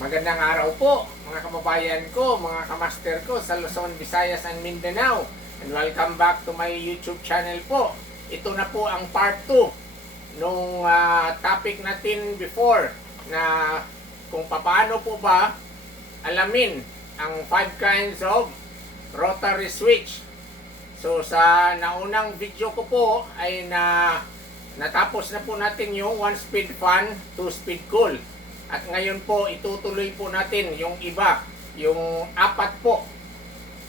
Magandang araw po mga kababayan ko, mga kamaster ko sa Luzon, Visayas and Mindanao. And welcome back to my YouTube channel po. Ito na po ang part 2 nung topic natin before na kung paano po ba alamin ang 5 kinds of rotary switch. So sa naunang video ko po ay natapos na po natin yung 1-speed fan, 2-speed cool. At ngayon po, itutuloy po natin yung iba, yung 4 po.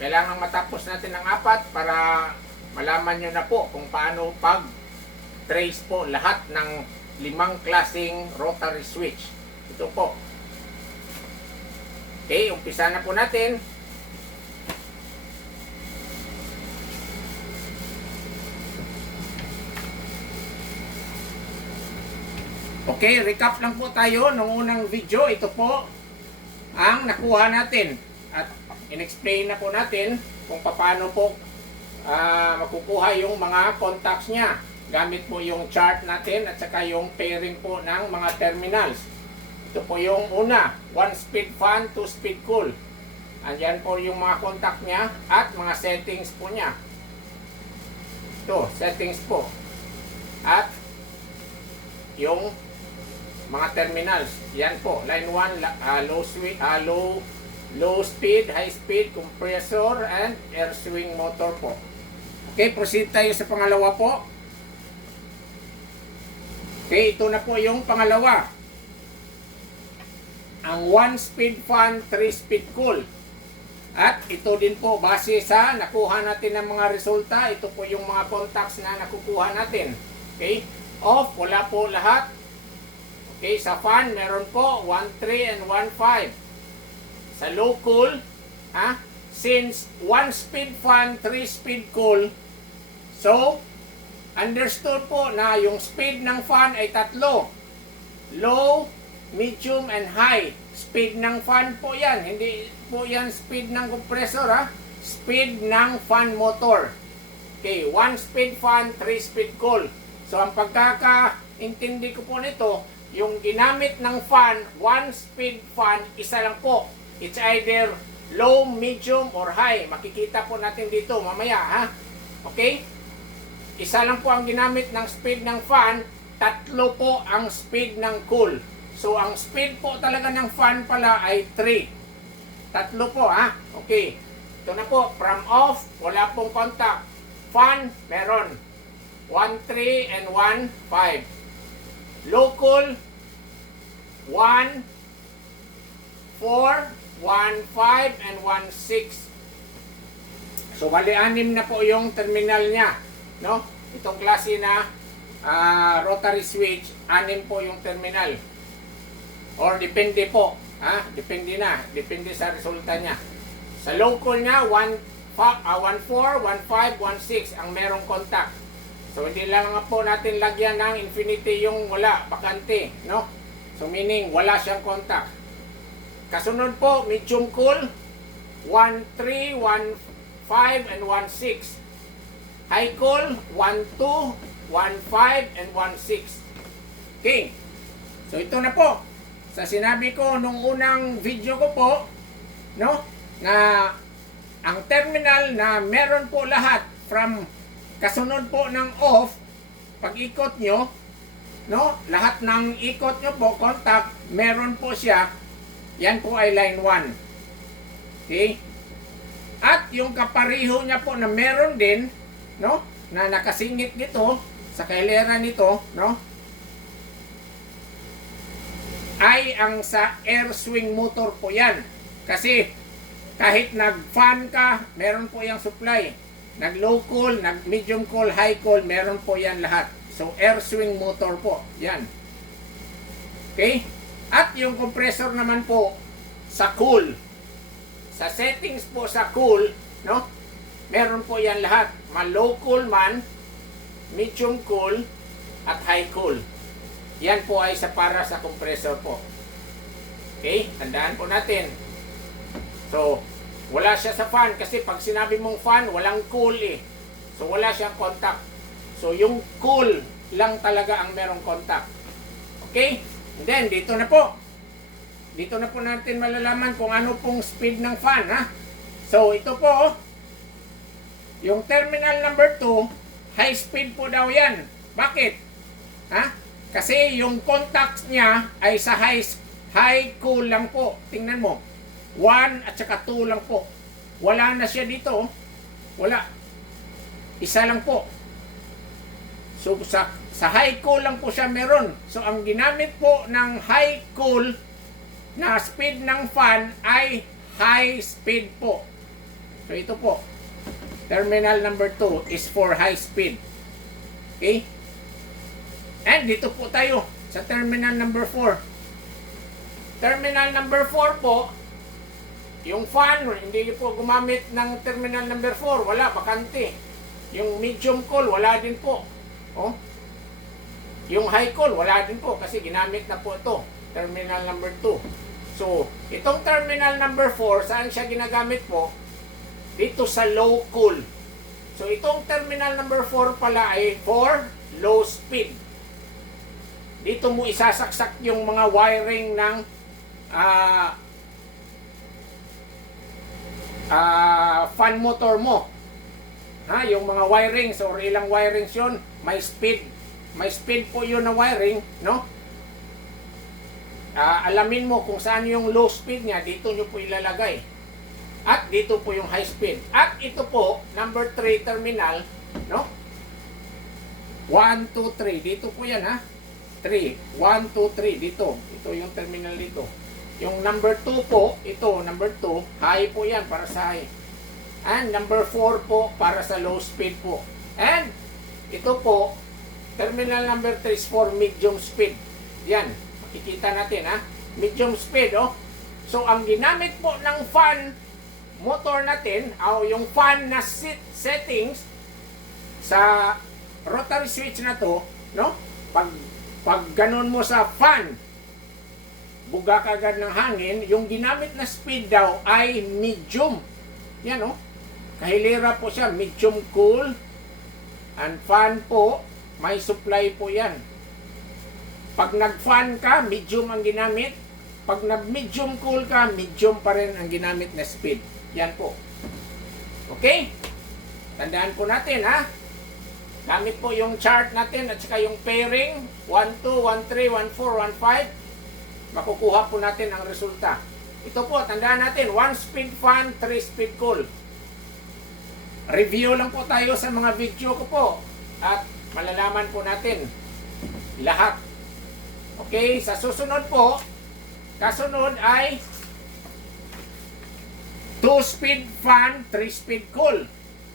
Kailangan matapos natin ang 4 para malaman nyo na po kung paano pag-trace po lahat ng 5 klaseng rotary switch. Ito po. Okay, umpisa na po natin. Okay, recap lang po tayo nung unang video. Ito po ang nakuha natin at in-explain na po natin kung paano po makukuha yung mga contacts niya gamit po yung chart natin at saka yung pairing po ng mga terminals. Ito po yung una, 1-speed fan, 2-speed cool. Andyan po yung mga contact niya at mga settings po niya. Ito, settings po. At yung mga terminals. Yan po. Line 1, low speed, high speed, compressor, and air swing motor po. Okay, proceed tayo sa pangalawa po. Okay, ito na po yung pangalawa. Ang 1-speed fan, 3-speed cool. At ito din po, base sa nakuha natin ng mga resulta, ito po yung mga contacts na nakukuha natin. Okay, off, wala po lahat. Okay, sa fan, meron po 1.3 and 1.5. Sa low cool, since 1-speed fan, 3-speed cool, so, understood po na yung speed ng fan ay 3. Low, medium, and high. Speed ng fan po yan. Hindi po yan speed ng compressor, Speed ng fan motor. Okay, 1-speed fan, 3-speed cool. So, ang pagkakaintindi ko po nito, yung ginamit ng fan, 1-speed fan, isa lang po. It's either low, medium, or high. Makikita po natin dito mamaya, Okay? Isa lang po ang ginamit ng speed ng fan, 3 po ang speed ng cool. So, ang speed po talaga ng fan pala ay 3. 3 po, Okay. Ito na po, from off, wala pong contact. Fan, meron. 1.3 and 1.5. Local 1, 4, 1.5, and 1.6. So, bali 6 na po yung terminal niya. No? Itong klase na rotary switch, 6 po yung terminal. Or depende po. Depende na. Depende sa resulta niya. Sa local niya, 1.4, 1.5, 1.6 ang merong contact. So, hindi lang po natin lagyan ng infinity yung wala, bakante, no? So, meaning, wala siyang contact. Kasunod po, medium cool, 1.3, 1.5, and 1.6. High cool, 1.2, 1.5, and 1.6. Okay. So, ito na po. Sa sinabi ko nung unang video ko po, no? Na ang terminal na meron po lahat from kasunod po ng off, pag ikot nyo, no, lahat ng ikot nyo po, contact, meron po siya, yan po ay line 1. Okay? At yung kapariho niya po na meron din, no, na nakasingit dito, sa kailera nito, no, ay ang sa air swing motor po yan. Kasi, kahit nag-fan ka, meron po yung supply. Nag-low cool, nag-medium cool, high cool, meron po yan lahat. So, air swing motor po. Yan. Okay? At yung compressor naman po, sa cool. Sa settings po sa cool, no? Meron po yan lahat. Ma-low cool man, medium cool, at high cool. Yan po ay para sa compressor po. Okay? Tandaan po natin. So, wala siya sa fan kasi pag sinabi mong fan, walang cool eh. So, wala siyang contact. So, yung cool lang talaga ang merong contact. Okay? And then, dito na po. dito na po natin malalaman kung ano pong speed ng fan, ha? So, ito po, yung terminal number 2, high speed po daw yan. Bakit? Ha? Kasi yung contacts niya ay sa high cool lang po. Tingnan mo. 1 at saka 2 lang po. Wala na siya dito. Wala. Isa lang po. So, sa high cool lang po siya meron. So, ang ginamit po ng high cool na speed ng fan ay high speed po. So, ito po. Terminal number 2 is for high speed. Okay? And dito po tayo sa terminal number 4. Terminal number 4 po, yung fan, hindi po gumamit ng terminal number 4. Wala, bakante. Yung medium cool, wala din po. Oh. Yung high cool, wala din po kasi ginamit na po ito. Terminal number 2. So, itong terminal number 4, saan siya ginagamit po? Dito sa low cool. So, itong terminal number 4 pala ay for low speed. Dito mo isasaksak yung mga wiring ng fan motor mo. Ha, yung mga wirings or ilang wirings yun, may speed. May speed po yun na wiring, no? Alamin mo kung saan yung low speed niya, dito nyo po ilalagay. At dito po yung high speed. At ito po, number 3 terminal, no? 1, 2, 3. Dito po yan, ha? 3. 1, 2, 3. Dito. Ito yung terminal dito. Yung number 2 po, ito, number 2, high po yan para sa high. And number 4 po, para sa low speed po. And, ito po, terminal number 3 is for medium speed. Yan. Makikita natin, ha? Medium speed, oh. So, ang ginamit po ng fan motor natin, yung fan na settings sa rotary switch na to, no? Pag ganun mo sa fan, buga kagad ng hangin, yung ginamit na speed daw ay medium. Yan, oh. Kahilera po siya, medium cool. And fan po, may supply po yan. Pag nag-fan ka, medium ang ginamit. Pag nag-medium cool ka, medium pa rin ang ginamit na speed. Yan po. Okay? Tandaan po natin, ha? Gamit po yung chart natin at saka yung pairing 1, 2, 1, 3, 1, 4, 1, 5. Makukuha po natin ang resulta. Ito po, tandaan natin, 1 speed fan, 3 speed cool. Review lang po tayo sa mga video ko po. At malalaman po natin lahat. Okay, sa susunod po, kasunod ay 2 speed fan, 3 speed cool.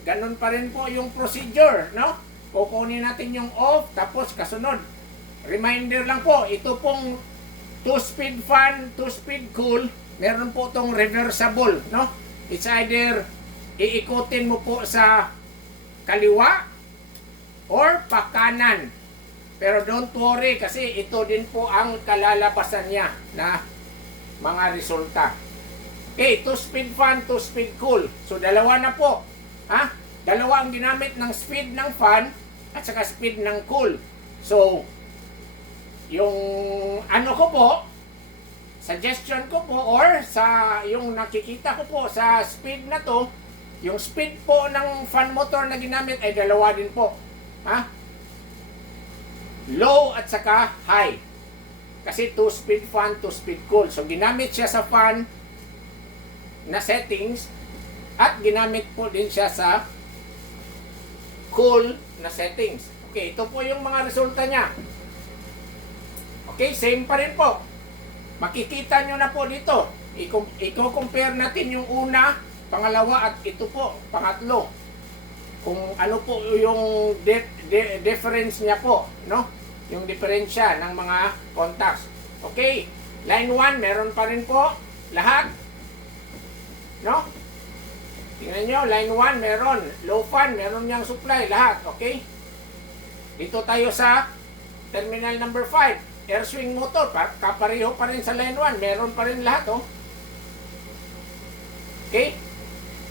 Ganun pa rin po yung procedure, no? Kukunin natin yung off, tapos kasunod. Reminder lang po, ito pong 2 speed fan, 2 speed cool, meron po itong reversible, no? It's either iikutin mo po sa kaliwa or pakanan. Pero don't worry kasi ito din po ang kalalabasan niya na mga resulta. Okay, 2 speed fan, 2 speed cool. So dalawa na po. Ha? Dalawa ang ginamit ng speed ng fan at saka speed ng cool. So yung ano ko po, suggestion ko po or sa yung nakikita ko po sa speed na to, yung speed po ng fan motor na ginamit ay dalawa din po. Ha? Low at saka high. Kasi 2 speed fan, 2 speed cool. So ginamit siya sa fan na settings at ginamit po din siya sa cool na settings. Okay, ito po yung mga resulta niya. Okay, same pa rin po. Makikita nyo na po dito. I-compare natin yung una, pangalawa at ito po, pangatlo. Kung ano po yung difference niya po, no? Yung diferensya ng mga contacts. Okay, line 1 meron pa rin po lahat, no? Tingnan nyo, line 1 meron, low fan meron niyang supply lahat. Okay, dito tayo sa terminal number 5, air swing motor, kapareho pa rin sa line 1, meron pa rin lahat, oh. Okay,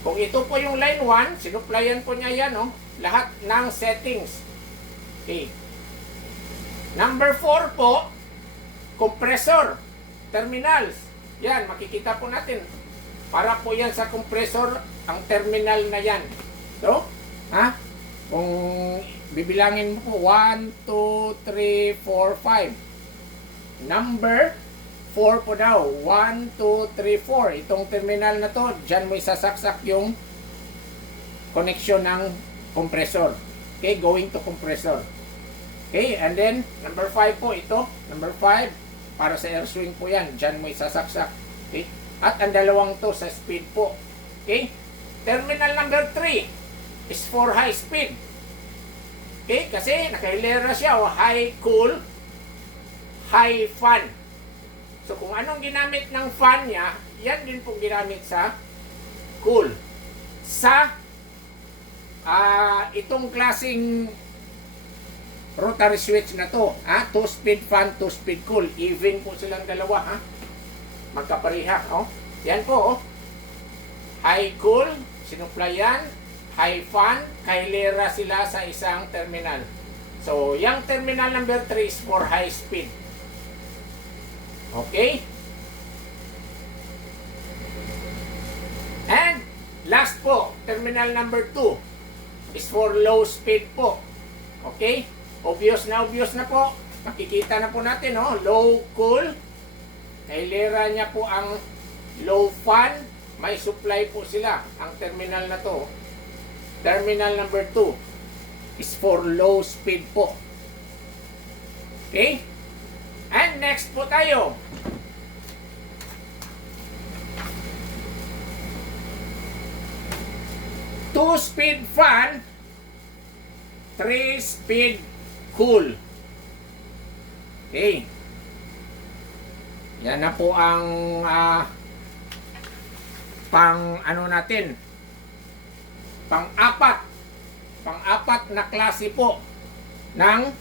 kung ito po yung line 1, sinuplayan po niya yan, oh, lahat ng settings. Okay, number 4 po, compressor terminals. Yan, makikita po natin. Para po yan sa compressor, ang terminal na yan. So, kung bibilangin mo po, 1, 2, 3, 4, 5. Number 4 po daw. 1, 2, 3, 4. Itong terminal na to, dyan mo isasaksak yung connection ng compressor. Okay, going to compressor. Okay, and then, number 5 po ito. Number 5. Para sa air swing po yan. Diyan mo isasaksak. Okay? At ang dalawang to sa speed po. Okay? Terminal number 3 is for high speed. Okay? Kasi nakahilera siya. High cool, high fan. So kung anong ginamit ng fan niya, yan din po ginamit sa cool. Sa itong klaseng rotary switch na to, 2-speed fan, 2-speed cool. Even po silang dalawa, magkapareha, Yan po, high cool, sinuplayan, high fan, kahilera sila sa isang terminal. So, yung terminal number 3 is for high speed. Okay? And, last po, terminal number 2 is for low speed po. Okay? Obvious na po. Makikita na po natin, low cool. Kahilera niya po ang low fan. May supply po sila. Ang terminal na to. Terminal number 2 is for low speed po. Okay? And next po tayo. Two-speed fan, 3-speed cool. Okay. Yan na po ang natin. Pang-apat na klase po ng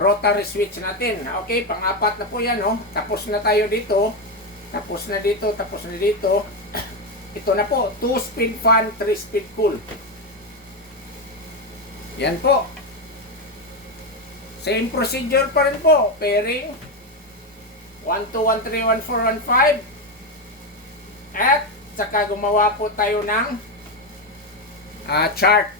rotary switch natin. Okay, pang-apat na po yan, Tapos na tayo dito. Tapos na dito, tapos na dito. Ito na po, 2-speed fan, 3-speed cool. Yan po. Same procedure pa rin po. Pairing. 1, 2, 1, 3, 1, 4, 1, 5. At saka gumawa po tayo ng chart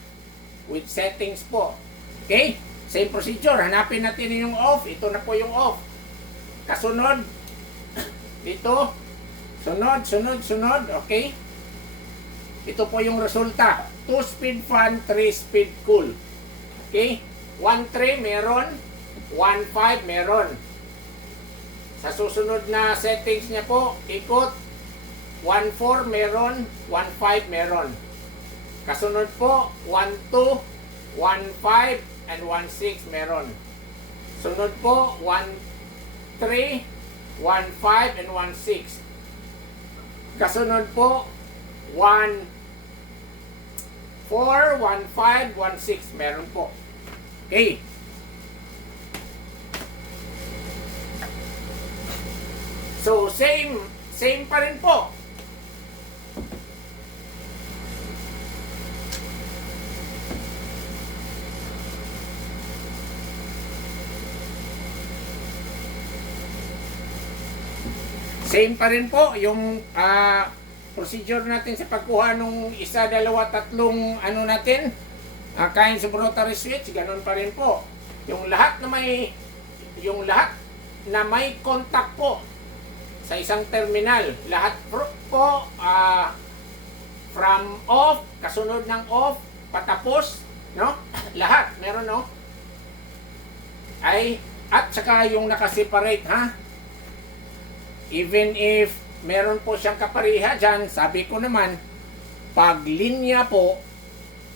with settings po. Okay? Same procedure. Hanapin natin yung off. Ito na po yung off. Kasunod. Dito. Sunod, sunod, sunod. Okay? Ito po yung resulta. 2-speed fan, 3-speed cool. Okay? 1-3 meron, 1-5 meron. Sa susunod na settings niya po, ikot, 1-4 meron, 1-5 meron. Kasunod po, 1-2, 1-5, and 1-6 meron. Sunod po, 1-3, 1-5, and 1-6. Kasunod po, 1-4, 1-5, 1-6 meron po. Okay. So, same pa rin po. Same pa rin po yung procedure natin sa pagkuha ng isa, dalawa, tatlong natin. Kinds of rotary switch, ganun pa rin po. Yung lahat na may contact po sa isang terminal, lahat po from off, kasunod ng off, patapos, lahat meron, ay, at saka yung nakaseparate, even if meron po siyang kapariha dyan, sabi ko naman, pag linya po,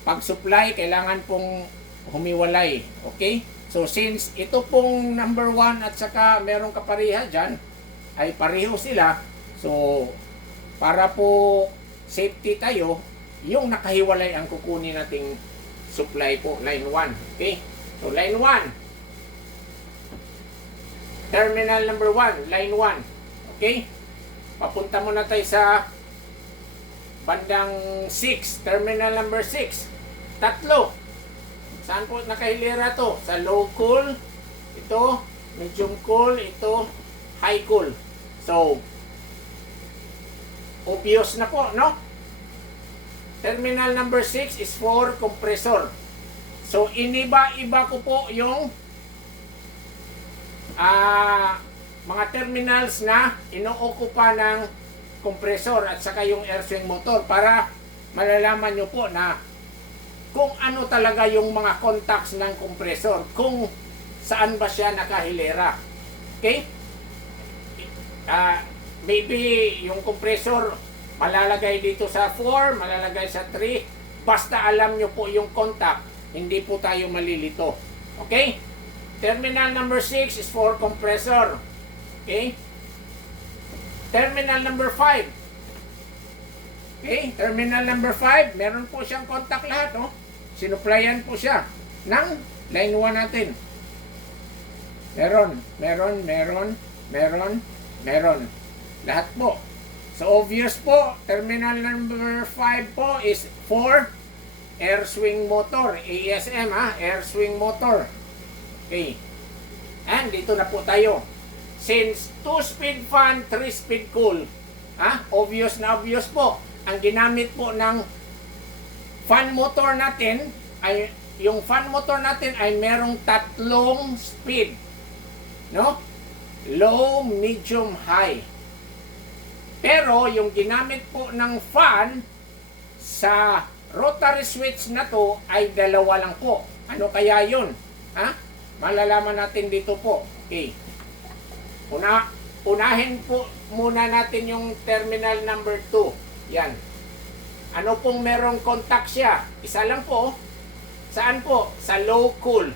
pag supply, kailangan pong humiwalay. Okay? So, since ito pong number 1 at saka merong kapariha dyan, ay pareho sila. So, para po safety tayo, yung nakahiwalay ang kukunin nating supply po, line 1. Okay? So, line 1. Terminal number 1, line 1. Okay? Papunta muna tayo sa bandang 6, terminal number 6. Tatlo. Saan po nakahilera to? Sa low cool, ito, medium cool, ito, high cool. So, Obvious na po, no? Terminal number 6 is for compressor. So, iniba-iba ko po yung mga terminals na inookupa ng compressor at saka yung air swing motor para malalaman nyo po na kung ano talaga yung mga contacts ng compressor, kung saan ba siya nakahilera. Okay? Maybe yung compressor malalagay dito sa 4, malalagay sa 3, basta alam nyo po yung contact, hindi po tayo malilito. Okay? Terminal number 6 is for compressor. Okay? Terminal number 5. Okay? Terminal number 5, meron po siyang contact lahat, oh. Sinuplayan po siya ng line 1 natin. Meron. Lahat po. So, obvious po, terminal number 5 po is for air swing motor. ASM, air swing motor. Okay. And dito na po tayo. Since 2-speed fan, 3-speed cool, obvious na obvious po. Ang ginamit po ng fan motor natin ay, yung fan motor natin ay merong 3 speed. No? Low, medium, high. Pero yung ginamit po ng fan sa rotary switch na to ay 2 lang po. Ano kaya yun? Malalaman natin dito po. Okay. Unahin po muna natin yung terminal number 2. Yan. Ano pong merong contact siya? Isa lang po. Saan po? Sa low cool.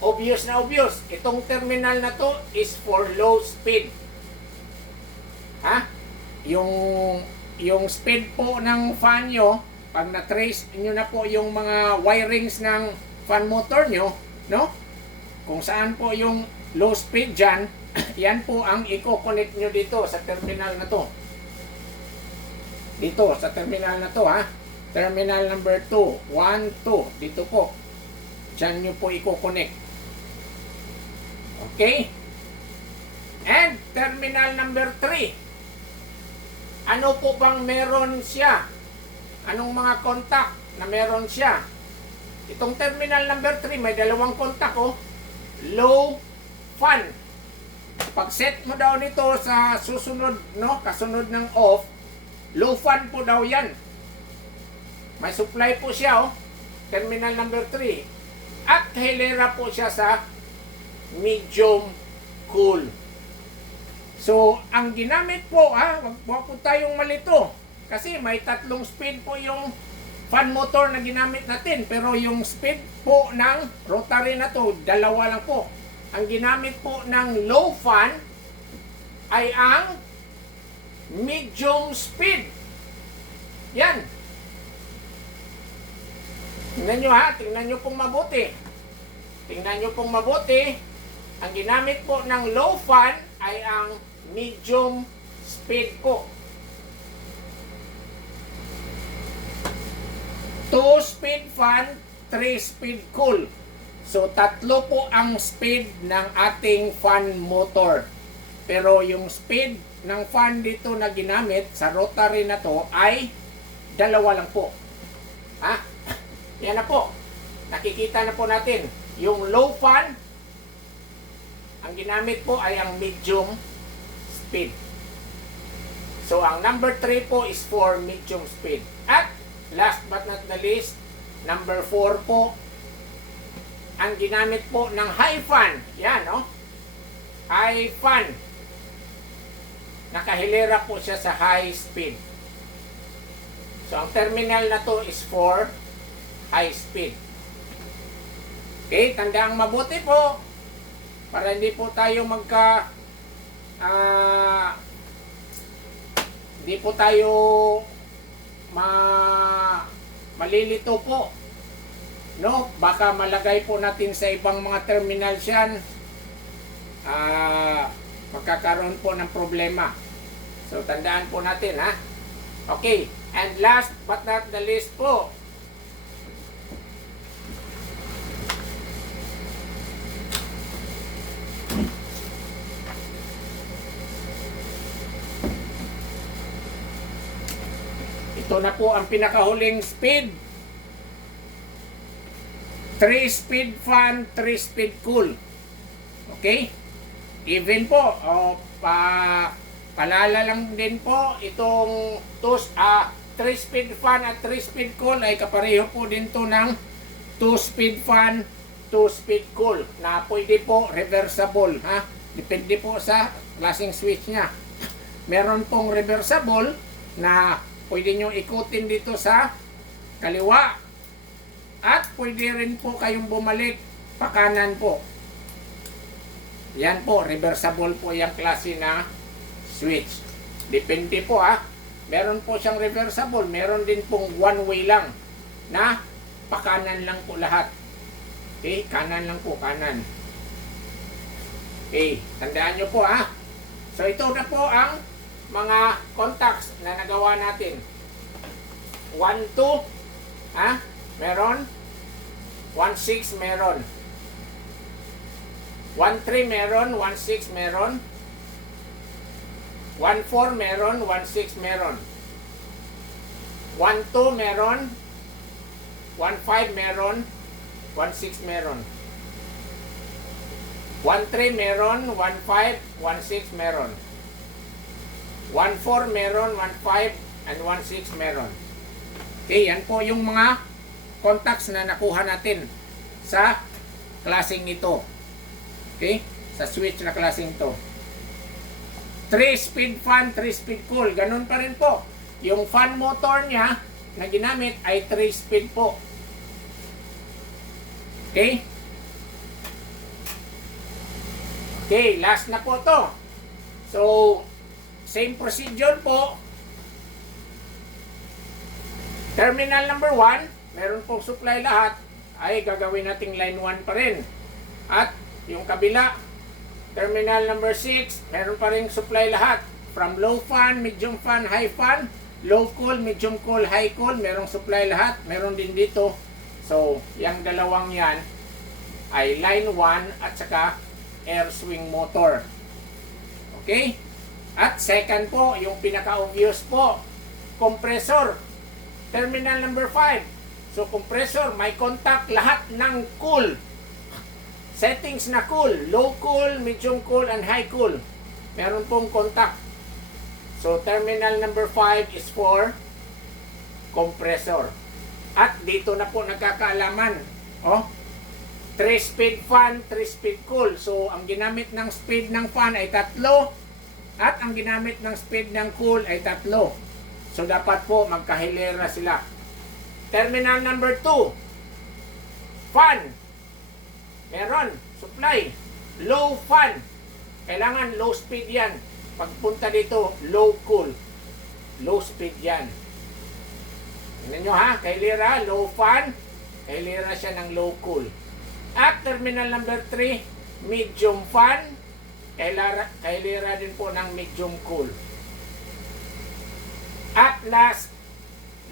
Obvious na obvious. Itong terminal na to is for low speed. Yung speed po ng fan nyo, pag na-trace nyo na po yung mga wirings ng fan motor nyo, no? Kung saan po yung low speed dyan, yan po ang i-connect nyo dito sa terminal na to. Dito, sa terminal na to, Terminal number 2, 1, 2. Dito po. Dyan nyo po i-connect. Okay? And terminal number 3. Ano po bang meron siya? Anong mga contact na meron siya? Itong terminal number 3, may 2 contact, oh. Low fan. Pag set mo daw nito sa susunod, no, kasunod ng off, low fan po daw yan. May supply po siya, oh. Terminal number 3. At hilera po siya sa medium cool. So, ang ginamit po, wag po tayong malito. Kasi may 3 speed po yung fan motor na ginamit natin. Pero yung speed po ng rotary na to, 2 lang po. Ang ginamit po ng low fan ay ang medium speed. Yan. Tingnan nyo, tingnan nyo pong mabuti. Tingnan nyo pong mabuti. Ang ginamit po ng low fan ay ang medium speed po. 2 speed fan, 3 speed cool. So, 3 po ang speed ng ating fan motor. Pero yung speed ng fan dito na ginamit sa rotary na to ay 2 lang po. Yan na po. Nakikita na po natin. Yung low fan, ang ginamit po ay ang medium speed. So, ang number 3 po is for medium speed. At, last but not the least, number 4 po, ang ginamit po ng high fan. Yan, no? High fan. Nakahilera po siya sa high speed. So, ang terminal na to is for high speed. Okay, tandaan mabuti po para hindi po tayo hindi po tayo malilito po. No, baka malagay po natin sa ibang mga terminals yan. Magkakaroon po ng problema. So, tandaan po natin, Okay, and last but not the least po, Ito na po ang pinakahuling speed. 3-speed fan, 3-speed cool. Okay? Even po, palala lang din po itong 3-speed fan at 3-speed cool ay kapareho po din to ng 2-speed fan, 2-speed cool na pwede po reversible, ha? Depende po sa klaseng switch niya. Meron pong reversible na pwede nyo ikutin dito sa kaliwa at pwede rin po kayong bumalik pa kanan po. Yan po, reversible po yung klase na switch. Depende po, ha. Meron po siyang reversible, meron din pong one way lang na pakanan lang po lahat. Okay, kanan lang po, kanan. Okay, tandaan nyo po, ha. So ito na po ang mga contacts na nagawa natin. 1, 2, ha? Meron. 1, 6 meron. 1, 3 meron. 1, 6 meron. 1, 4 meron. 1, 6 meron. 1, 2 meron. 1, 5 meron. 1, 6 meron. 1, 3 meron. 1, 5, 1, 6 meron. 1, 4 meron. 1, 5, and 1, 6 meron. Okay, yan po yung mga contacts na nakuha natin sa klaseng ito. Okay, sa switch na klaseng to. 3-speed fan, 3-speed cool. Ganun pa rin po. Yung fan motor niya na ginamit ay 3-speed po. Okay? Okay, last na po to. So, same procedure po. Terminal number 1, meron pong supply lahat, ay gagawin nating line 1 pa rin. At yung kabila, terminal number 6, meron pa rin supply lahat. From low fan, medium fan, high fan, low cool, medium cool, high cool, merong supply lahat. Meron din dito. So, yung dalawang yan ay line 1 at saka air swing motor. Okay? At second po, yung pinaka-obvious po, compressor. Terminal number 5. So, compressor, may contact lahat ng cool. Settings na cool. Low cool, medium cool, and high cool. Meron pong contact. So, terminal number 5 is for compressor. At dito na po nagkakaalaman. Oh, 3-speed fan, 3-speed cool. So, ang ginamit ng speed ng fan ay 3. At ang ginamit ng speed ng cool ay 3. So, dapat po magkahilera sila. Terminal number 2. Fan. Meron. Supply. Low fan. Kailangan low speed yan. Pagpunta dito, low cool. Low speed yan. Tingnan nyo ha. Kahilera, low fan. Kahilera siya ng low cool. At terminal number 3. Medium fan. Kahilera din po ng medium cool. At last,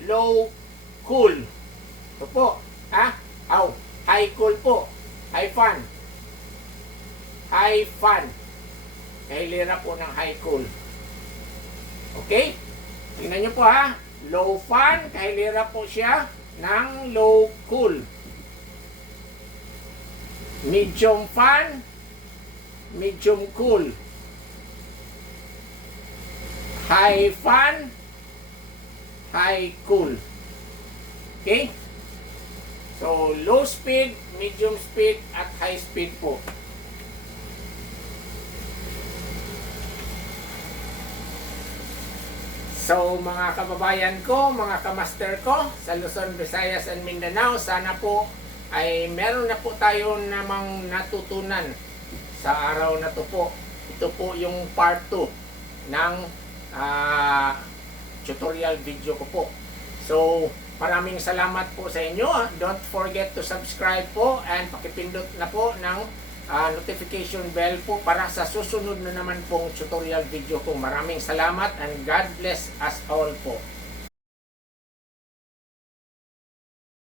low cool. Ito po. Ha? High cool po. High fan. High fan. Kahilera po ng high cool. Okay? Tingnan nyo po ha. Low fan. Kahilera po siya ng low cool. Medium fan. Medium cool. High fan. High cool. Okay? So, low speed, medium speed, at high speed po. So, mga kababayan ko, mga kamaster ko, sa Luzon, Visayas, and Mindanao, sana po ay meron na po tayo namang natutunan sa araw na to po. Ito po yung part 2 ng tutorial video ko po. So, maraming salamat po sa inyo. Don't forget to subscribe po and pakipindot na po ng notification bell po para sa susunod na naman pong tutorial video ko. Maraming salamat and God bless us all po.